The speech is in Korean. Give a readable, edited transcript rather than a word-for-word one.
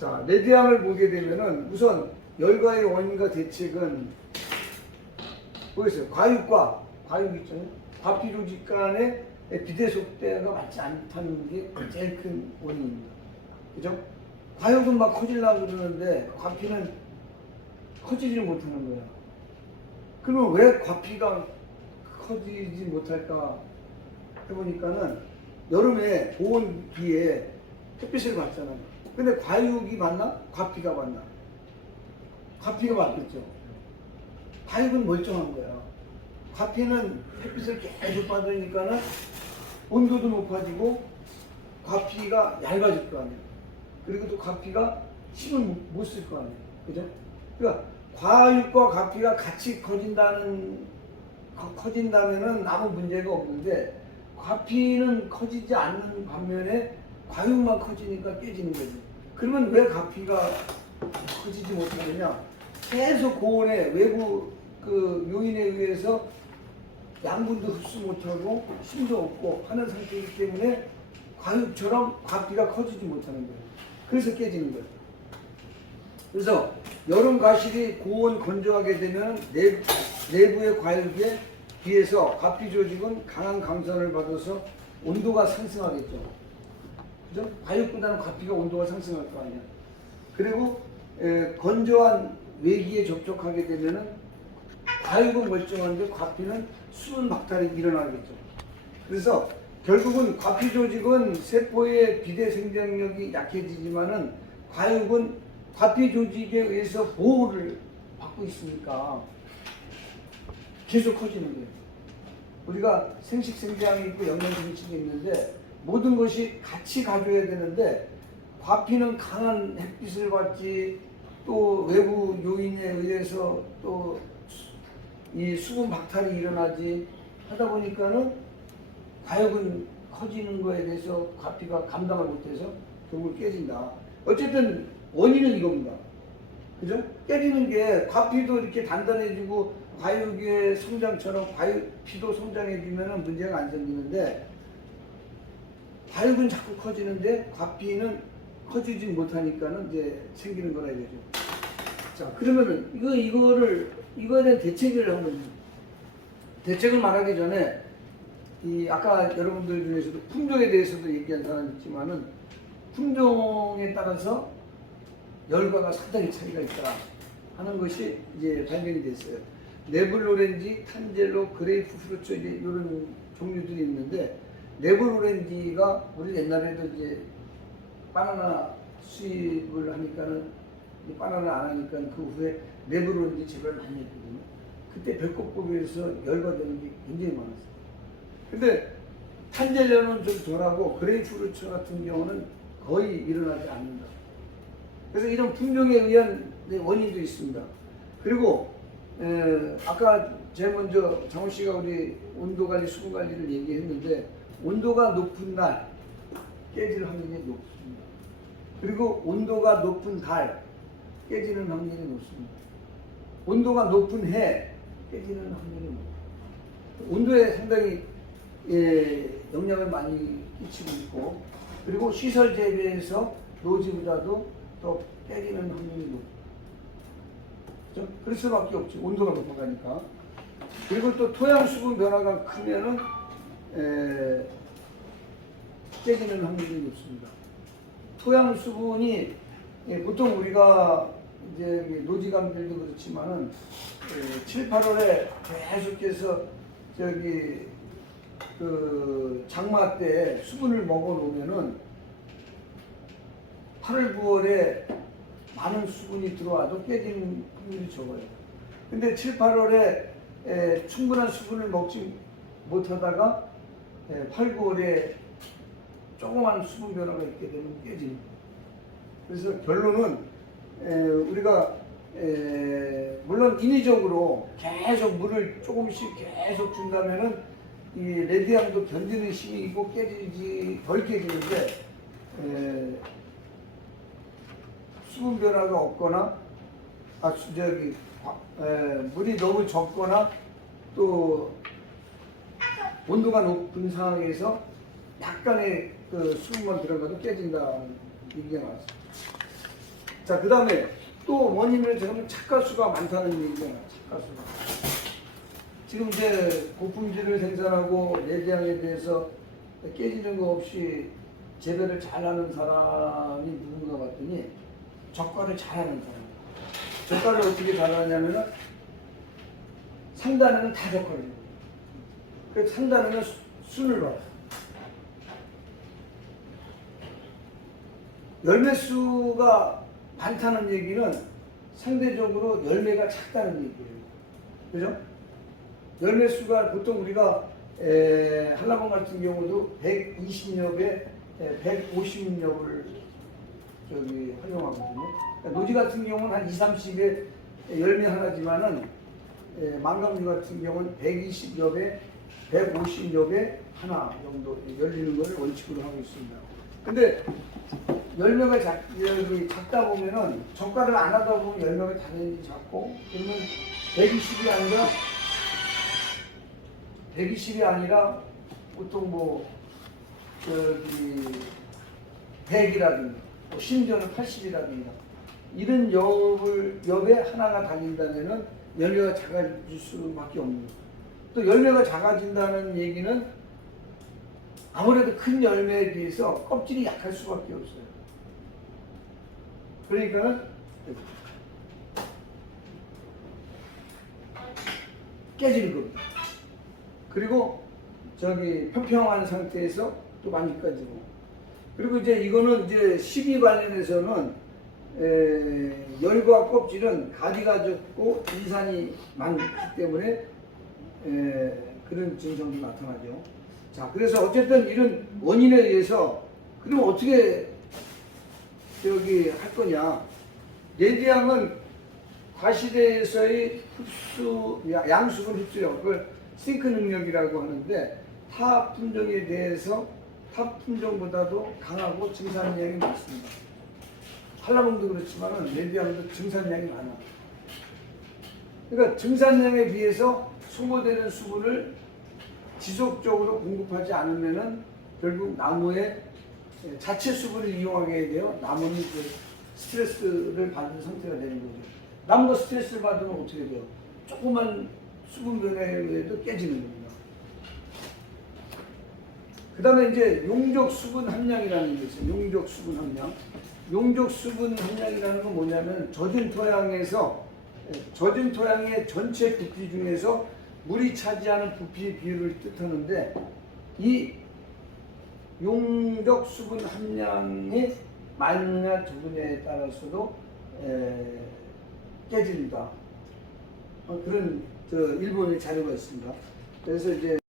자, 레디암을 보게 되면은 우선 열과의 원인과 대책은 뭐겠어요? 과육 있잖아요. 과피 조직 간의 비대 속대가 맞지 않다는 게 제일 큰 원인입니다. 그죠? 과육은 막 커지려고 그러는데 과피는 커지지 못하는 거야. 그러면 왜 과피가 커지지 못할까 해보니까는 여름에 고온 비에 햇빛을 받잖아요. 근데 과육이 맞나? 과피가 맞나? 과피가 맞겠죠. 과육은 멀쩡한 거야. 과피는 햇빛을 계속 받으니까는 온도도 높아지고 과피가 얇아질 거 아니에요. 그리고 또 과피가 힘을 못 쓸 거 아니에요. 그죠? 그러니까 과육과 과피가 같이 커진다면은 아무 문제가 없는데 과피는 커지지 않는 반면에 과육만 커지니까 깨지는 거죠. 그러면 왜 과피가 커지지 못하느냐? 계속 고온에 외부 그 요인에 의해서 양분도 흡수 못하고 힘도 없고 하는 상태이기 때문에 과육처럼 과피가 커지지 못하는 거예요. 그래서 깨지는 거예요. 그래서 여름 과실이 고온 건조하게 되면 내부의 과육에 비해서 과피 조직은 강한 강선을 받아서 온도가 상승하겠죠. 그죠? 과육보다는 과피가 온도가 상승할 거 아니야. 그리고 건조한 외기에 접촉하게 되면은 과육은 멀쩡한데 과피는 수분 박탈이 일어나겠죠. 그래서 결국은 과피 조직은 세포의 비대 생장력이 약해지지만은 과육은 과피 조직에 의해서 보호를 받고 있으니까 계속 커지는 거예요. 우리가 생식 생장이 있고 영양 정책이 있는데 모든 것이 같이 가줘야 되는데 과피는 강한 햇빛을 받지 또 외부 요인에 의해서 또 이 수분 박탈이 일어나지 하다 보니까는 과육은 커지는 거에 대해서 과피가 감당을 못해서 결국 깨진다. 어쨌든 원인은 이겁니다. 그죠? 깨지는 게 과피도 이렇게 단단해지고 과육의 성장처럼 과피도 성장해지면 문제가 안 생기는데 과육은 자꾸 커지는데 과피는 커지지 못하니까는 이제 생기는 거라 이거죠. 자, 그러면은 이거에 대한 대책을 한번 대책을 말하기 전에 이 아까 여러분들 중에서도 품종에 대해서도 얘기한 사람이 있지만은 품종에 따라서 열과가 상당히 차이가 있다 하는 것이 이제 발견이 됐어요. 네블 오렌지, 탄젤로, 그레이프 프루츠 이제 이런 종류들이 있는데 네블 오렌지가 우리 옛날에도 이제 바나나 수입을 하니까는 바나나 안 하니까 그 후에 네블 오렌지 재배를 많이 했거든요. 그때 배꼽법에서 열과되는 게 굉장히 많았어요. 근데 탄젤로는 좀 덜하고 그레이프 프루츠 같은 경우는 거의 일어나지 않는다. 그래서 이런 품종에 의한 원인도 있습니다. 그리고 아까 제일 먼저 장호 씨가 우리 온도 관리, 수분 관리를 얘기했는데 온도가 높은 날 깨질 확률이 높습니다. 그리고 온도가 높은 달 깨지는 확률이 높습니다. 온도가 높은 해 깨지는 확률이 높습니다. 온도에 상당히 영향을 많이 끼치고 있고 그리고 시설 재배에서 노지보다도 더 깨지는 확률이 높죠. 그럴 수밖에 없지. 온도가 높아가니까. 그리고 또 토양 수분 변화가 크면은 깨지는 확률이 높습니다. 토양 수분이 보통 우리가 이제 노지감들도 그렇지만은 7, 8월에 계속해서 그 장마 때 수분을 먹어 놓으면은 8월, 9월에 많은 수분이 들어와도 깨지는 확률이 적어요. 근데 7, 8월에 충분한 수분을 먹지 못하다가 8, 9월에 조그만 수분 변화가 있게 되면 깨집니다. 그래서 결론은 우리가 물론 인위적으로 계속 물을 조금씩 계속 준다면은 이 레디암도 견디는 힘이 있고 깨지지 덜 깨지는데 수분 변화가 없거나 물이 너무 적거나 또 온도가 높은 상황에서 약간의 그 수분만 들어가도 깨진다는 얘기가 나왔습니다. 자, 그 다음에 또 원인을 제가 착가수가 많다는 얘기잖아. 착가수가. 지금 이제 고품질을 생산하고 내장에 대해서 깨지는 거 없이 재배를 잘하는 사람이 누군가 봤더니 적과를 잘하는 사람. 적과를 어떻게 잘하냐면은 상단에는 다 적과를 줘요. 그 상단에는 순을 봐요. 열매 수가 많다는 얘기는 상대적으로 열매가 작다는 얘기예요. 그죠? 열매 수가 보통 우리가 한라봉 같은 경우도 120엽에 150엽을 활용하거든요. 그러니까 노지 같은 경우는 한 2, 30에 열매 하나지만은 망감류 같은 경우는 120엽에 150엽에 하나 정도 열리는 것을 원칙으로 하고 있습니다. 근데 열매가 작다 보면은 정가를 안 하다 보면 열매가 당연히 작고, 그러면 120이 아니라 보통 뭐 100이라든가 심지어는 80이라든가 이런 엽에 하나가 달린다면은 열매가 작아질 수밖에 없는 거예요. 또 열매가 작아진다는 얘기는 아무래도 큰 열매에 비해서 껍질이 약할 수밖에 없어요. 그러니까는 깨지는 겁니다. 그리고 평평한 상태에서 또 많이 까지고. 그리고 이제 이거는 이제 시비 관련해서는 열과 껍질은 가지가 적고 인산이 많기 때문에 그런 증상도 나타나죠. 자, 그래서 어쨌든 이런 원인에 의해서 그럼 어떻게 할 거냐? 레디암은 과실에서의 양수분 흡수력, 그걸 싱크 능력이라고 하는데 타 품종에 대해서 타 품종보다도 강하고 증산량이 많습니다. 한라봉도 그렇지만은 레디암도 증산량이 많아. 그러니까 증산량에 비해서 소모되는 수분을 지속적으로 공급하지 않으면은 결국 나무의 자체 수분을 이용하게 돼요. 나무는 스트레스를 받는 상태가 되는 거죠. 나무가 스트레스를 받으면 어떻게 돼요? 조그만 수분 변화에 의해도 깨지는 겁니다. 그 다음에 이제 용적 수분 함량이라는 게 있어요. 용적 수분 함량. 용적 수분 함량이라는 건 뭐냐면 젖은 토양의 전체 부피 중에서 물이 차지하는 부피의 비율을 뜻하는데, 이 용적 수분 함량이 많으냐 적으냐에 따라서도 깨진다. 그런 일본의 자료가 있습니다. 그래서 이제